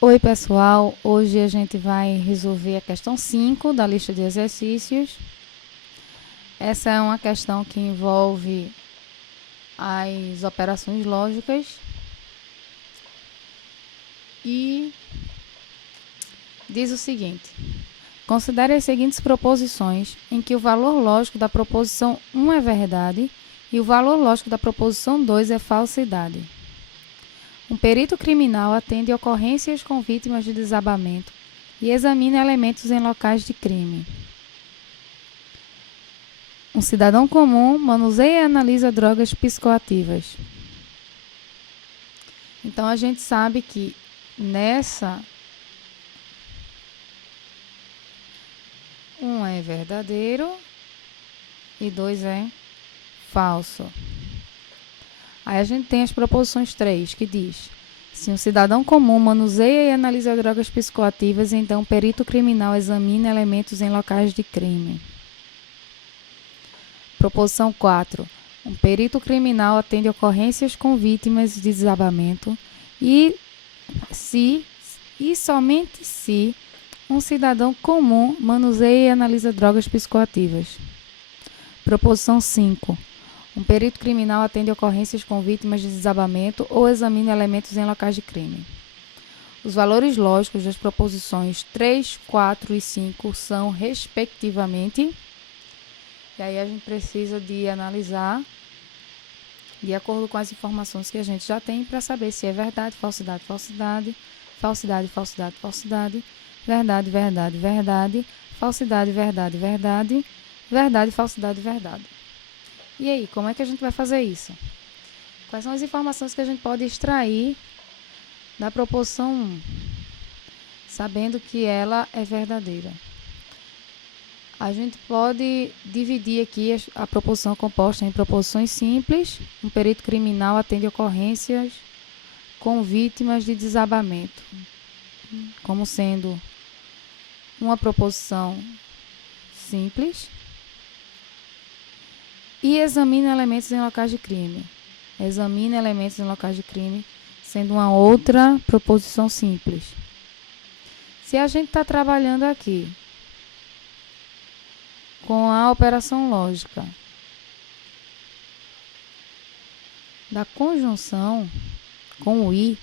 Oi, pessoal! Hoje a gente vai resolver a questão 5 da lista de exercícios. Essa é uma questão que envolve as operações lógicas e diz o seguinte: considere as seguintes proposições em que o valor lógico da proposição 1 é verdade e o valor lógico da proposição 2 é falsidade. Um perito criminal atende ocorrências com vítimas de desabamento e examina elementos em locais de crime. Um cidadão comum manuseia e analisa drogas psicoativas. Então, a gente sabe que nessa 1 é verdadeiro e 2 é falso. Aí a gente tem as proposições 3, que diz: se um cidadão comum manuseia e analisa drogas psicoativas, então o perito criminal examina elementos em locais de crime. Proposição 4. Um perito criminal atende ocorrências com vítimas de desabamento e somente se um cidadão comum manuseia e analisa drogas psicoativas. Proposição 5. Um perito criminal atende ocorrências com vítimas de desabamento ou examina elementos em locais de crime. Os valores lógicos das proposições 3, 4 e 5 são, respectivamente, e aí a gente precisa de analisar de acordo com as informações que a gente já tem para saber se é verdade, falsidade, falsidade, falsidade, falsidade, falsidade, verdade, verdade, verdade, falsidade, verdade, verdade, verdade, falsidade, verdade. E aí, como é que a gente vai fazer isso? Quais são as informações que a gente pode extrair da proposição 1, sabendo que ela é verdadeira? A gente pode dividir aqui a proposição composta em proposições simples. Um perito criminal atende ocorrências com vítimas de desabamento, como sendo uma proposição simples. E examina elementos em locais de crime. Examina elementos em locais de crime, sendo uma outra proposição simples. Se a gente está trabalhando aqui com a operação lógica da conjunção com o i,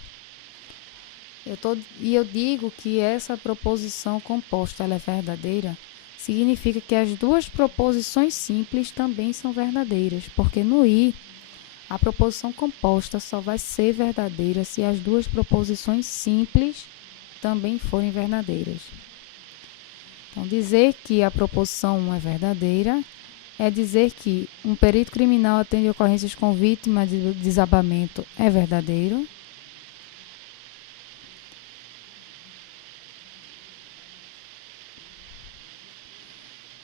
eu digo que essa proposição composta ela é verdadeira, significa que as duas proposições simples também são verdadeiras, porque no i, a proposição composta só vai ser verdadeira se as duas proposições simples também forem verdadeiras. Então, dizer que a proposição 1 é verdadeira é dizer que um perito criminal atende ocorrências com vítima de desabamento é verdadeiro.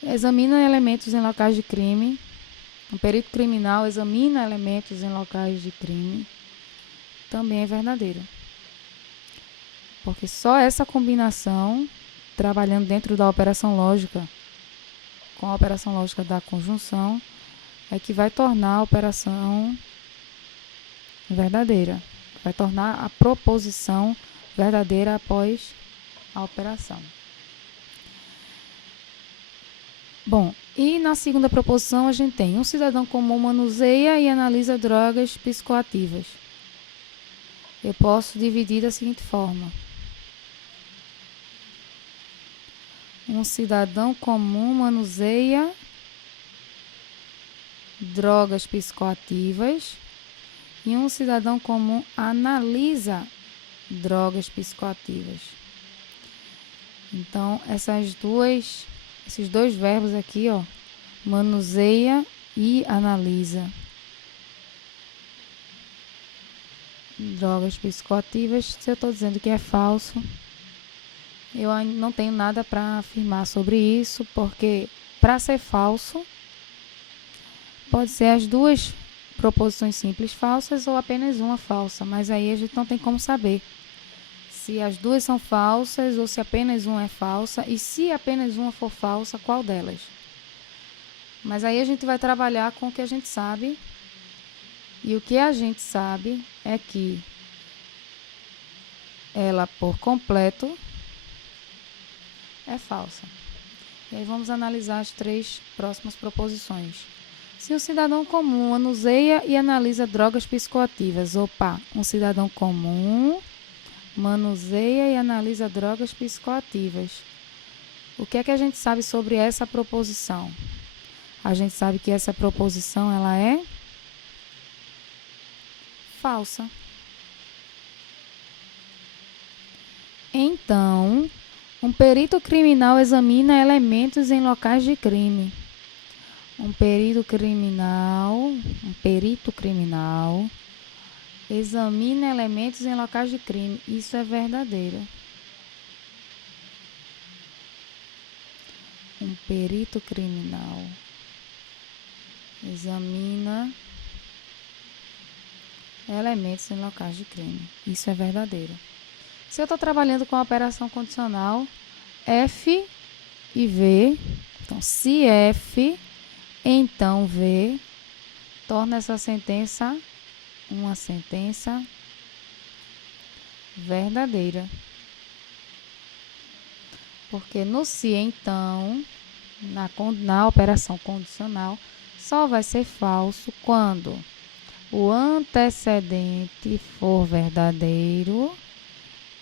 Examina elementos em locais de crime. Um perito criminal examina elementos em locais de crime. Também é verdadeiro. Porque só essa combinação, trabalhando dentro da operação lógica, com a operação lógica da conjunção, é que vai tornar a operação verdadeira. Vai tornar a proposição verdadeira após a operação. Bom, e na segunda proposição a gente tem: um cidadão comum manuseia e analisa drogas psicoativas. Eu posso dividir da seguinte forma: um cidadão comum manuseia drogas psicoativas e um cidadão comum analisa drogas psicoativas. Então, esses dois verbos aqui, ó, manuseia e analisa drogas psicoativas. Se eu estou dizendo que é falso, eu não tenho nada para afirmar sobre isso, porque para ser falso, pode ser as duas proposições simples falsas ou apenas uma falsa, mas aí a gente não tem como saber se as duas são falsas ou se apenas uma é falsa, e se apenas uma for falsa, qual delas? Mas aí a gente vai trabalhar com o que a gente sabe, e o que a gente sabe é que ela por completo é falsa. E aí vamos analisar as 3 próximas proposições. Se um cidadão comum manuseia e analisa drogas psicoativas. Opa, um cidadão comum manuseia e analisa drogas psicoativas. O que é que a gente sabe sobre essa proposição? A gente sabe que essa proposição ela é falsa. Então, um perito criminal examina elementos em locais de crime. Um perito criminal examina elementos em locais de crime. Isso é verdadeiro. Um perito criminal examina elementos em locais de crime. Isso é verdadeiro. Se eu estou trabalhando com a operação condicional F e V, então se F, então V, torna essa sentença uma sentença verdadeira. Porque no se, então, na operação condicional, só vai ser falso quando o antecedente for verdadeiro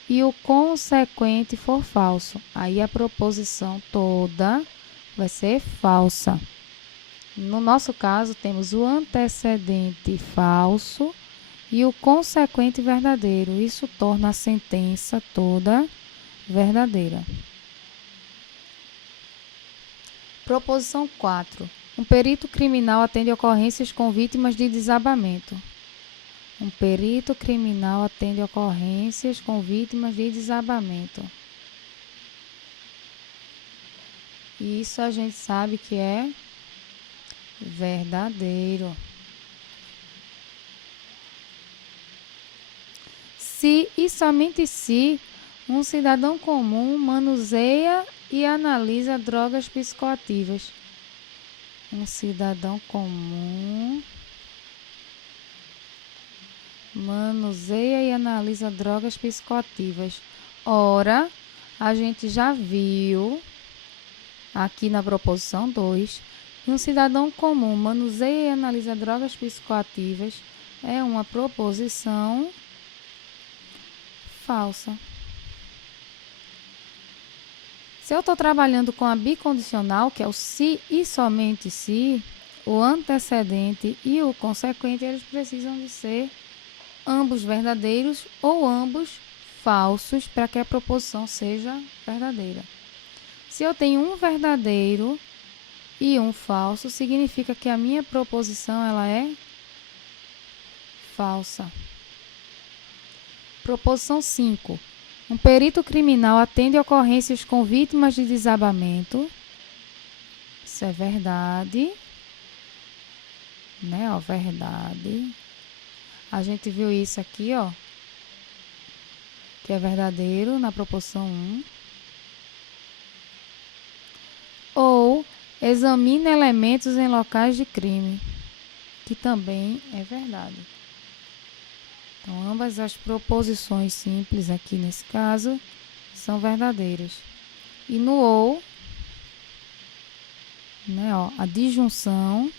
e o consequente for falso. Aí a proposição toda vai ser falsa. No nosso caso, temos o antecedente falso e o consequente verdadeiro. Isso torna a sentença toda verdadeira. Proposição 4. Um perito criminal atende ocorrências com vítimas de desabamento. Um perito criminal atende ocorrências com vítimas de desabamento. E isso a gente sabe que é verdadeiro. Se e somente se um cidadão comum manuseia e analisa drogas psicoativas. Um cidadão comum manuseia e analisa drogas psicoativas. Ora, a gente já viu aqui na proposição 2 que um cidadão comum manuseia e analisa drogas psicoativas é uma proposição falsa. Se eu estou trabalhando com a bicondicional, que é o se e somente se, o antecedente e o consequente, eles precisam de ser ambos verdadeiros ou ambos falsos para que a proposição seja verdadeira. Se eu tenho um verdadeiro e um falso, significa que a minha proposição ela é falsa. Proposição 5. Um perito criminal atende ocorrências com vítimas de desabamento. Isso é verdade. Né? Ó, verdade. A gente viu isso aqui, ó, que é verdadeiro na proposição 1. Ou examina elementos em locais de crime, que também é verdade. Então, ambas as proposições simples aqui nesse caso são verdadeiras. E no ou, né, ó, a disjunção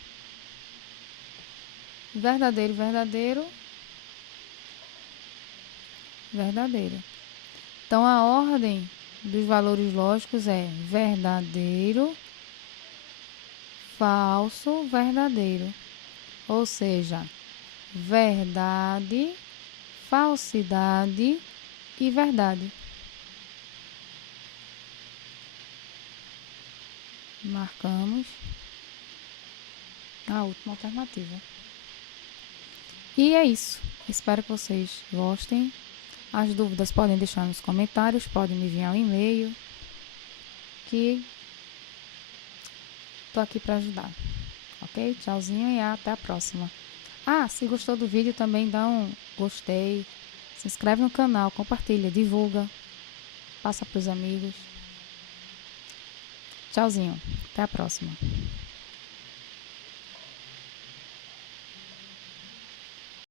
verdadeiro, verdadeiro, verdadeiro. Então, a ordem dos valores lógicos é verdadeiro, falso, verdadeiro. Ou seja, verdade, falsidade e verdade. Marcamos a última alternativa. E é isso. Espero que vocês gostem. As dúvidas podem deixar nos comentários, podem me enviar um e-mail, que estou aqui para ajudar. Ok? Tchauzinho e até a próxima. Ah, se gostou do vídeo também dá um gostei, se inscreve no canal, compartilha, divulga, passa para os amigos. Tchauzinho, até a próxima.